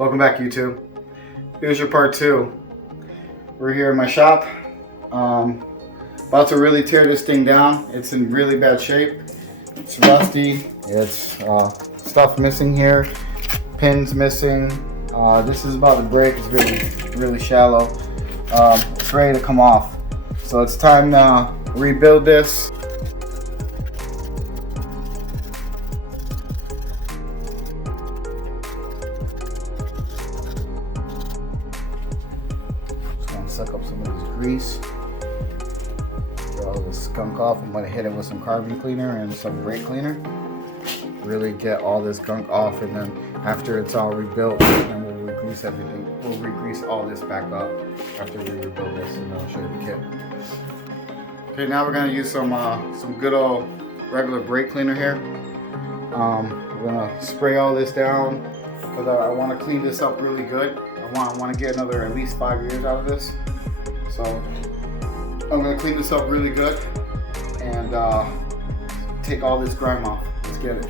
Welcome back, YouTube. Here's your part 2. We're here in my shop. About to really tear this thing down. It's in really bad shape. It's rusty. It's stuff missing here. Pins missing. This is about to break. It's really shallow. It's ready to come off. So it's time to rebuild this. Suck up some of this grease, get all this skunk off. I'm going to hit it with some carbon cleaner and some brake cleaner. Really get all this gunk off, and then after it's all rebuilt, then we'll re-grease everything. We'll re-grease all this back up after we rebuild this, and I'll show you the kit. Okay, now we're going to use some good old regular brake cleaner here. We're going to spray all this down because I want to clean this up really good. I want to get another at least 5 years out of this. So I'm going to clean this up really good and take all this grime off. Let's get it.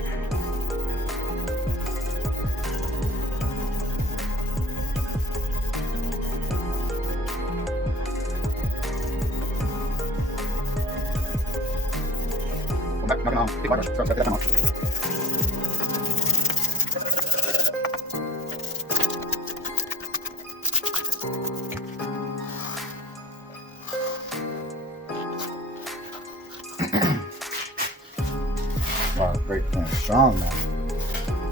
Wow, brake cleaner strong now.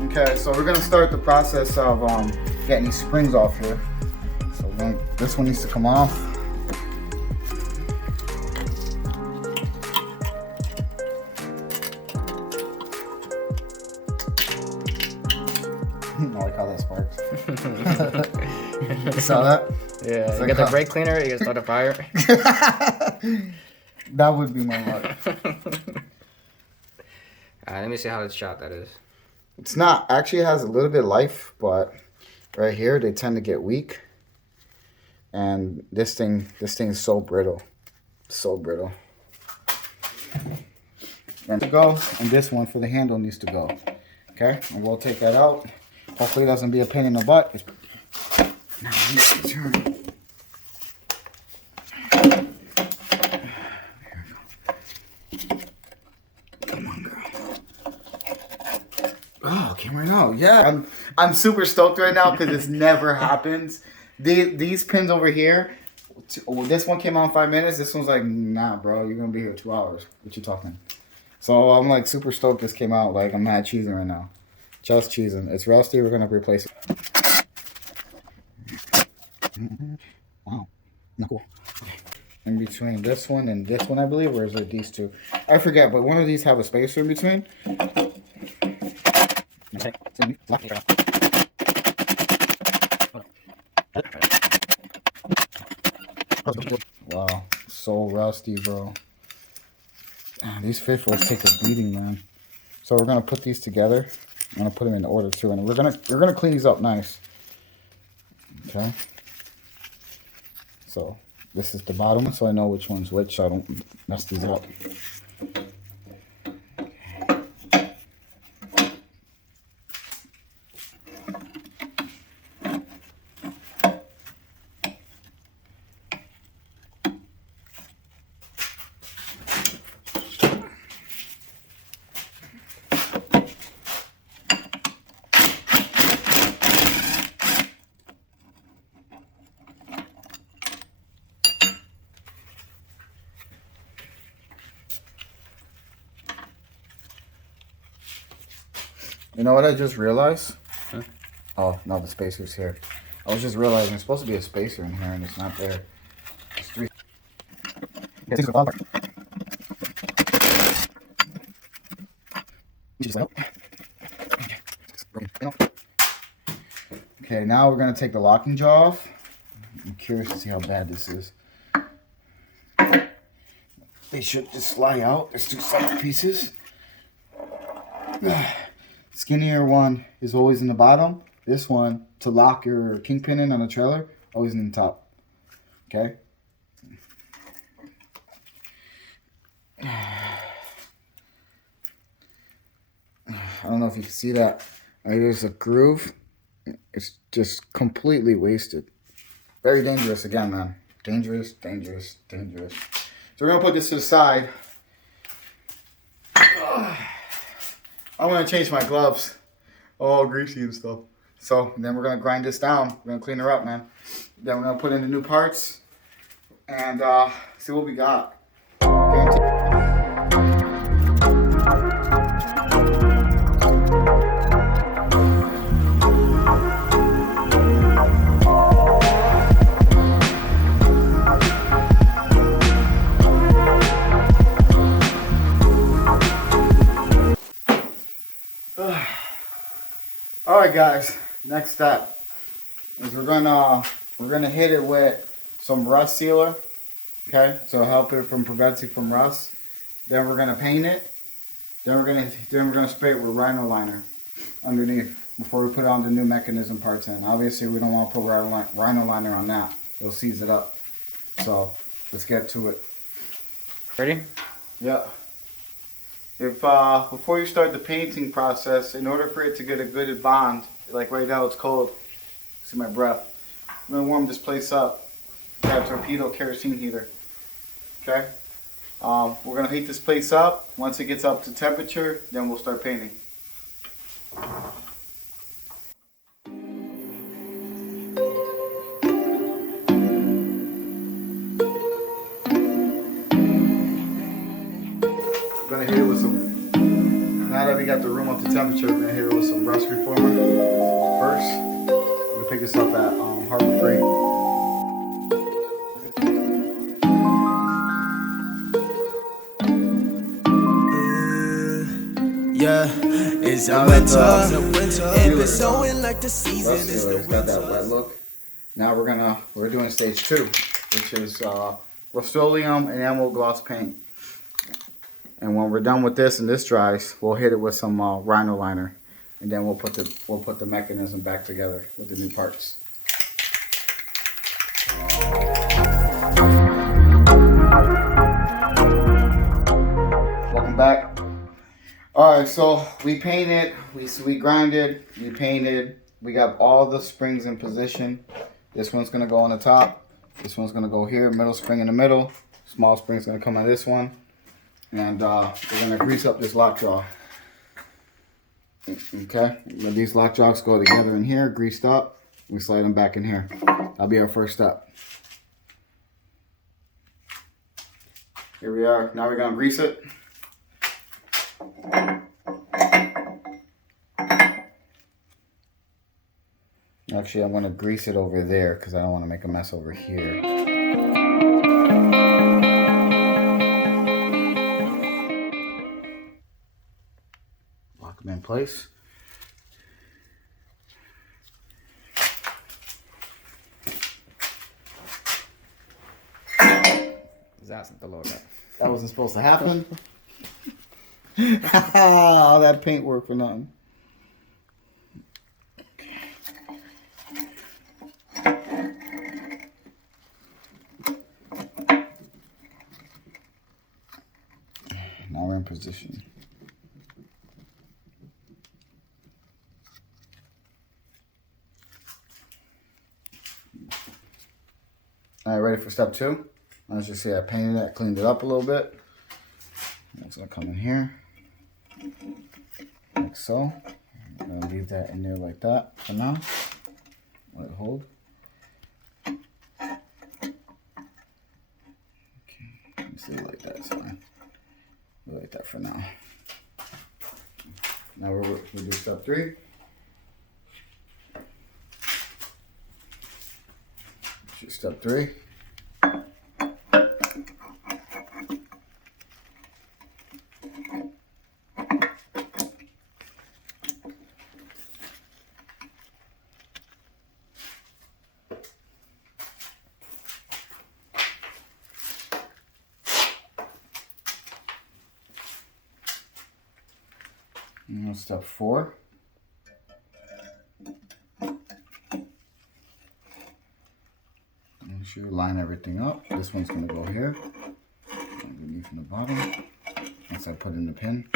Okay, so we're gonna start the process of getting these springs off here. So this one needs to come off. I like how that sparks. You saw that? Yeah, it's you like get the brake cleaner, you can start a fire. That would be my luck. Let me see how it's shot that is. It's not. Actually, it has a little bit of life, but right here they tend to get weak. And this thing is so brittle. So brittle. And to go, and this one for the handle needs to go. Okay, and we'll take that out. Hopefully it doesn't be a pain in the butt. Now I need to turn. Oh, came right out. Yeah, I'm super stoked right now because this never happens. These pins over here, this one came out in 5 minutes. This one's like, nah, bro, you're gonna be here 2 hours. What you talking? So I'm like super stoked this came out. Like I'm mad cheesing right now. Just cheesing. It's rusty. We're gonna replace it. Wow, not cool. Okay. In between this one and this one, I believe, or is it these two? I forget, but one of these have a spacer in between. Wow, so rusty, bro. These 5/4 take a beating, man. So we're gonna put these together. I'm gonna put them in order too, and we're gonna clean these up nice. Okay. So this is the bottom, so I know which one's which, so I don't mess these up. You know what I just realized? Huh? Oh, no, the spacer's here. I was just realizing there's supposed to be a spacer in here and it's not there. It's 3. Okay, now we're going to take the locking jaw off. I'm curious to see how bad this is. They should just slide out. There's 2 separate pieces. Skinnier one is always in the bottom. This one, to lock your kingpin in on the trailer, always in the top. Okay? I don't know if you can see that. There's a groove It's just completely wasted. Very dangerous again, man. Dangerous, dangerous, dangerous. So we're gonna put this to the side. I'm gonna change my gloves. All greasy and stuff. So then we're gonna grind this down. We're gonna clean her up, man. Then we're gonna put in the new parts and see what we got. Guaranteed. All right, guys. Next step is we're gonna hit it with some rust sealer. Okay, so help it from prevents it from rust. Then we're gonna paint it. Then we're gonna spray it with rhino liner underneath before we put on the new mechanism parts in. Obviously, we don't want to put rhino liner on that. It'll seize it up. So let's get to it. Ready? Yeah. If before you start the painting process, in order for it to get a good bond, like right now it's cold. See my breath. I'm gonna warm this place up. That torpedo kerosene heater. Okay. We're gonna heat this place up. Once it gets up to temperature, then we'll start painting. We're gonna hit it with some. Now that we got the room up to temperature, we're gonna hit it with some rust reformer first. We're gonna pick this up at Harbor Freight. Yeah, it's a winter. And it's snowing like the season is the It's got that wet look. Now we're doing stage 2, which is Rust-Oleum enamel gloss paint. And when we're done with this and this dries, we'll hit it with some rhino liner, and then we'll put the mechanism back together with the new parts. Welcome back. All right, so we painted, we grinded, we painted. We got all the springs in position. This one's gonna go on the top. This one's gonna go here. Middle spring in the middle. Small spring's gonna come on this one. And we're gonna grease up this lock jaw. Okay, let these lock jaws go together in here, greased up. We slide them back in here. That'll be our first step. Here we are. Now we're gonna grease it. Actually, I'm gonna grease it over there because I don't want to make a mess over here. Lock them in place. That wasn't supposed to happen. All that paint work for nothing. Now we're in position. All right, ready for step 2? As you see, I painted it, cleaned it up a little bit. It's gonna come in here, like so. I'm gonna leave that in there like that for now. Let it hold. Okay, just leave it like that, it's fine. Leave it like that for now. Now we'll do step 3. Step 3. And step 4. Make sure you line everything up. This one's going to go here, underneath from the bottom. Once I put in the pin.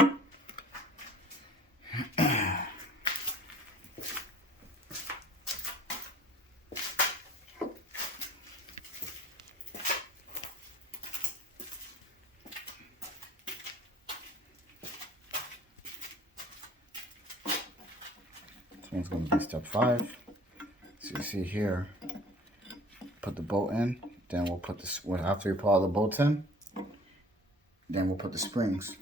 one's going to be step 5. So you see here, put the bolt in, then we'll put this, after we put all the bolts in, then we'll put the springs.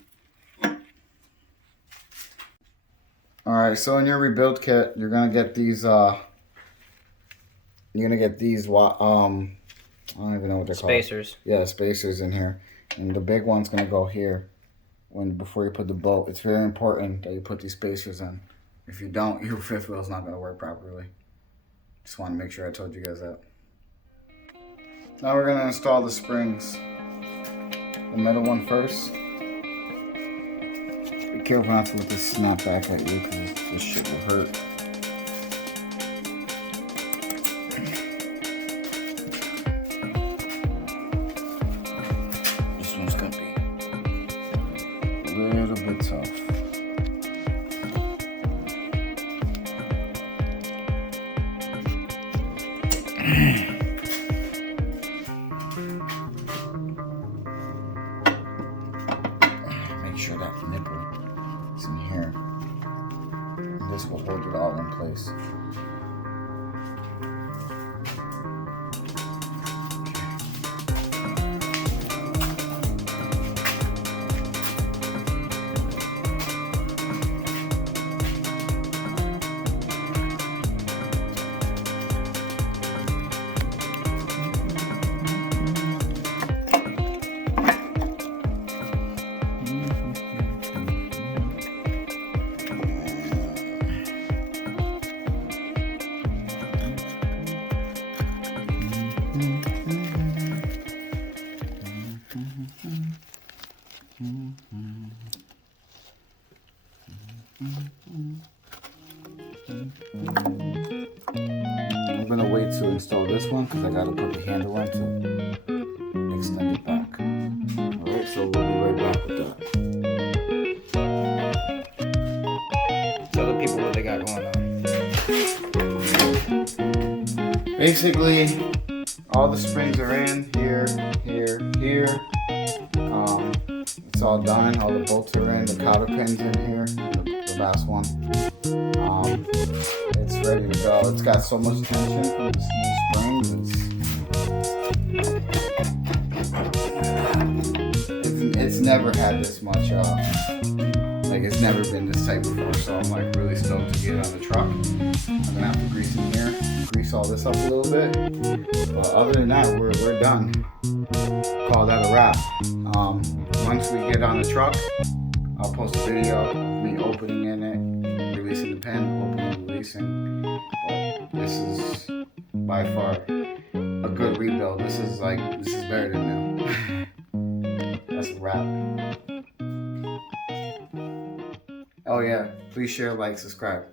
Alright, so in your rebuild kit, you're going to get these, I don't even know what they're Spacers. called. Yeah, spacers in here. And the big one's going to go here before you put the bolt. It's very important that you put these spacers in. If you don't, your fifth wheel's not going to work properly. Just want to make sure I told you guys that. Now we're going to install the springs. The middle one first. Be careful not to let this snap back at you because this shit will hurt. This one's going to be a little bit tough. Make sure that nipple is in here. And this will hold it all in place. I'm gonna wait to install this one because I gotta put the handle in to extend it back. Alright, so we'll be right back with that. Tell the people what they got going on. Basically, all the springs are in here, here, here. It's all done. All the bolts are in. The cotter pin's in here. The last one. It's ready to go. It's got so much tension from this new springs. It's never had this much. Like it's never been this tight before. So I'm like really stoked to get it on the truck. I'm gonna have to grease in here, grease all this up a little bit. But other than that, we're done. Call that a wrap. Once we get on the truck, I'll post a video of me opening in it, releasing the pen, opening, releasing. But this is by far a good rebuild. This is better than new. That's a wrap. Oh yeah, please share, like, subscribe.